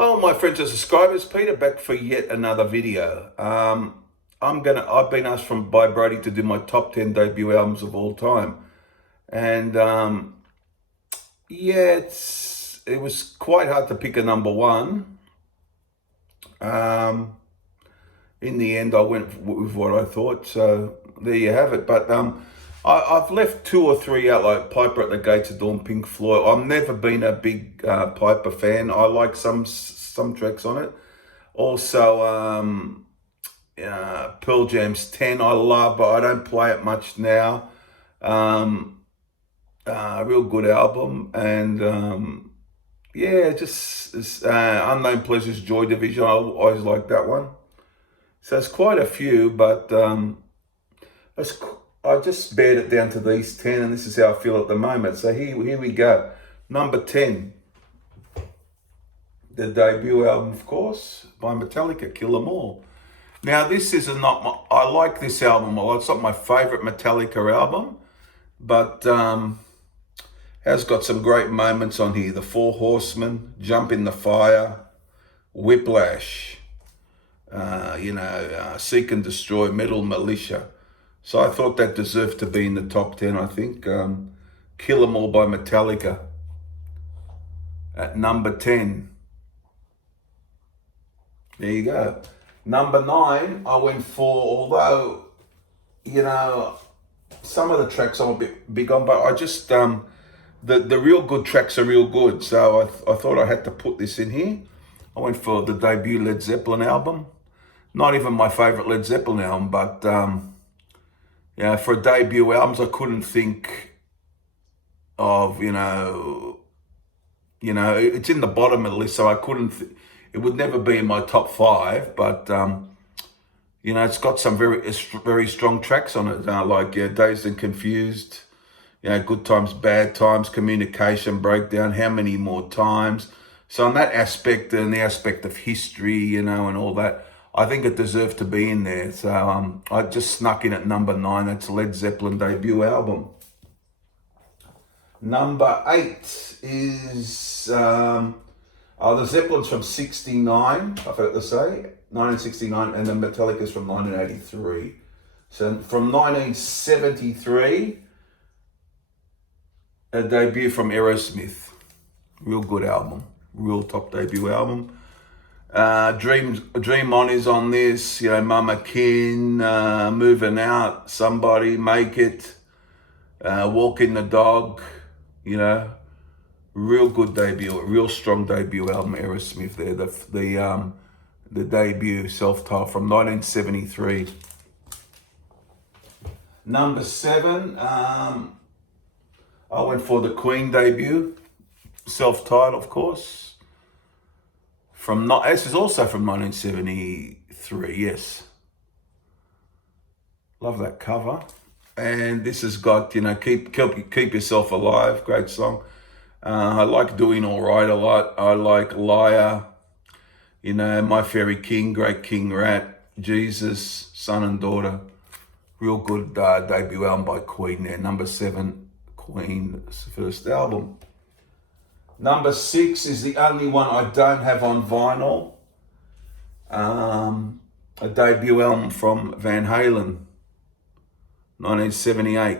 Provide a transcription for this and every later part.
Hello, my friends and subscribers. Peter back for yet another video. I've been asked by Brody to do my top 10 debut albums of all time, and yeah, it was quite hard to pick a number one. Um, in the end, I went with what I thought. So there you have it. But I've left two or three out, like Piper at the Gates of Dawn, Pink Floyd. I've never been a big Piper fan. I like some tracks on it. Also, Pearl Jam's 10 I love, but I don't play it much now. Real good album. And yeah, just Unknown Pleasures, Joy Division. I always like that one. So it's quite a few, but I just bared it down to these 10, and this is how I feel at the moment. So here we go. Number 10, the debut album, of course, by Metallica, Kill 'Em All. Now, this is I like this album a lot. It's not my favorite Metallica album, but has got some great moments on here. The Four Horsemen, Jump in the Fire, Whiplash, Seek and Destroy, Metal Militia. So I thought that deserved to be in the top 10, I think. Kill 'Em All by Metallica at number 10. There you go. Number 9, I went for, although, some of the tracks I'm a bit big on, but I just, the real good tracks are real good. So I thought I had to put this in here. I went for the debut Led Zeppelin album. Not even my favorite Led Zeppelin album, but for debut albums, I couldn't think of, it's in the bottom of the list, so I couldn't, it would never be in my top 5, but, it's got some very strong tracks on it, like Dazed and Confused, Good Times, Bad Times, Communication Breakdown, How Many More Times. So on that aspect and the aspect of history, and all that, I think it deserved to be in there. So I just snuck in at number 9. That's Led Zeppelin debut album. Number 8 is the Zeppelins from 69, I forgot to say, 1969, and the Metallica's from 1983. So from 1973, a debut from Aerosmith. Real good album. Real top debut album. Dream On is on this, Mama Kin, Moving Out, Somebody, Make It, Walking the Dog, real good debut, real strong debut album, Aerosmith there, the debut self-titled from 1973. Number 7, I went for the Queen debut, self-titled, of course. This is also from 1973, yes. Love that cover. And this has got, Keep Yourself Alive, great song. I like Doing All Right a lot. I like Liar, My Fairy King, Great King Rat, Jesus, Son and Daughter. Real good debut album by Queen there. Number 7, Queen's first album. Number 6 is the only one I don't have on vinyl. A debut album from Van Halen, 1978.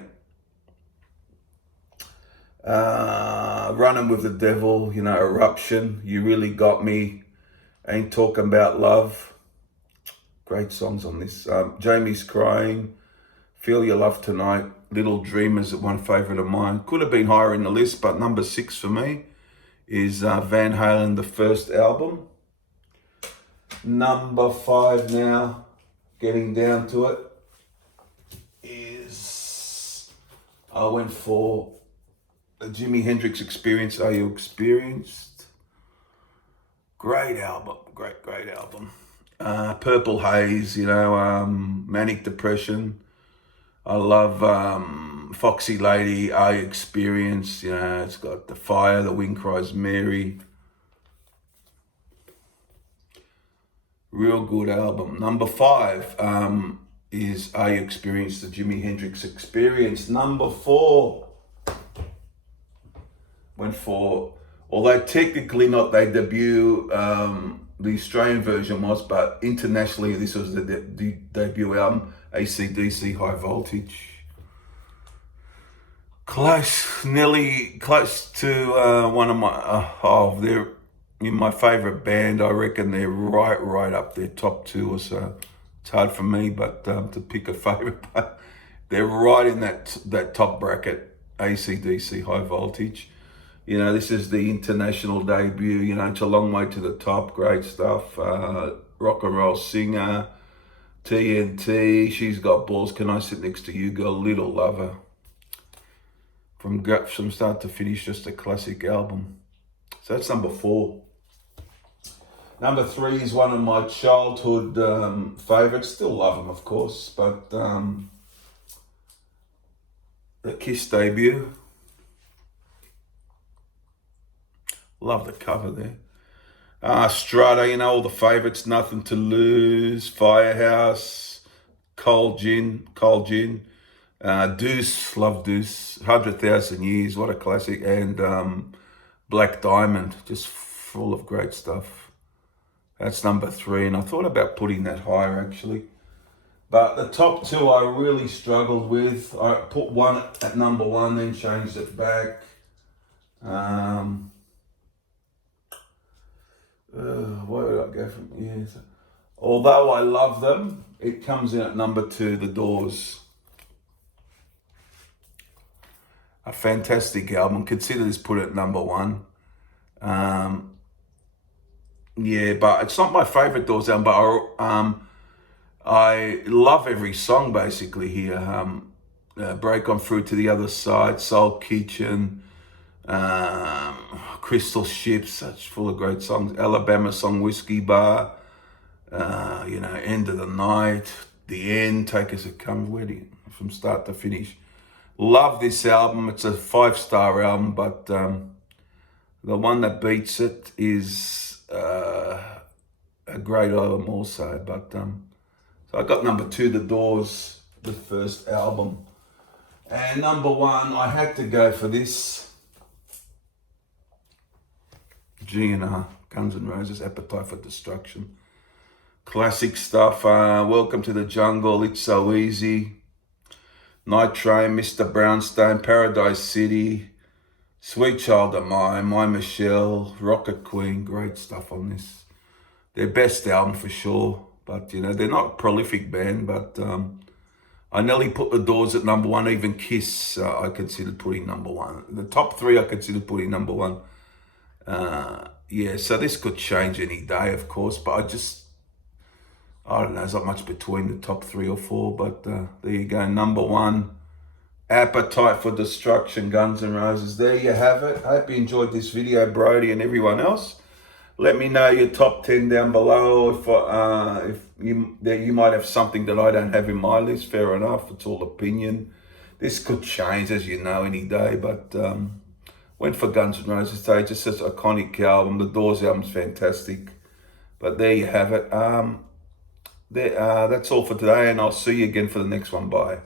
Running with the Devil, Eruption, You Really Got Me, Ain't Talking About Love. Great songs on this. Jamie's Crying, Feel Your Love Tonight, Little Dreamers, one favorite of mine. Could have been higher in the list, but number 6 for me is Van Halen, the first album. Number 5 now, getting down to it, is I went for the Jimi Hendrix Experience, Are You Experienced? Great album, great album. Purple Haze, Manic Depression. I love Foxy Lady, Are You Experienced? It's got The Fire, The Wind Cries Mary. Real good album. Number 5 is Are You Experienced? The Jimi Hendrix Experience. Number 4 went for although technically not their debut, the Australian version was, but internationally this was the debut album, AC/DC High Voltage. Nearly close to one of my, they're in my favourite band. I reckon they're right up there, top two or so. It's hard for me, but to pick a favourite, but they're right in that top bracket, AC/DC High Voltage. You know, this is the international debut. You know, it's a long way to the top. Great stuff. Rock and roll singer, TNT. She's got balls. Can I sit next to you, girl? Little Lover. From start to finish, just a classic album. So that's number 4. Number 3 is one of my childhood favourites. Still love them, of course, but the Kiss debut. Love the cover there. Strata, you know, all the favourites. Nothing to Lose, Firehouse, Cold Gin. Deuce, love Deuce. 100,000 Years, what a classic. And Black Diamond, just full of great stuff. That's number 3, and I thought about putting that higher actually. But the top 2 I really struggled with. I put one at number 1, then changed it back. Where did I go from here? Although I love them, it comes in at number 2, The Doors. A fantastic album. Consider this put at number 1. Yeah, but it's not my favourite Doors album, but I love every song basically here. Break On Through to the Other Side, Soul Kitchen, Crystal Ship, such full of great songs. Alabama Song, Whiskey Bar, you know, End of the Night, The End, Take As It Comes, from start to finish. Love this album. It's a 5-star album, but the one that beats it is a great album also. But so I got number 2, The Doors, the first album. And number 1, I had to go for this. GNR, Guns N' Roses, Appetite for Destruction. Classic stuff. Welcome to the Jungle, It's So Easy, Night Train, Mr. Brownstone, Paradise City, Sweet Child of Mine, My Michelle, Rocket Queen. Great stuff on this. Their best album for sure. But, you know, they're not a prolific band, but I nearly put The Doors at number 1. Even Kiss I considered putting number 1. The top 3 I considered putting number 1. Yeah, so this could change any day, of course, but I don't know, there's not much between the top 3 or 4, but there you go. Number 1, Appetite for Destruction, Guns N' Roses. There you have it. I hope you enjoyed this video, Brody and everyone else. Let me know your top 10 down below. If you might have something that I don't have in my list, fair enough. It's all opinion. This could change, as you know, any day, but went for Guns N' Roses today. Just such an iconic album. The Doors album's fantastic. But there you have it. That's all for today, and I'll see you again for the next one. Bye.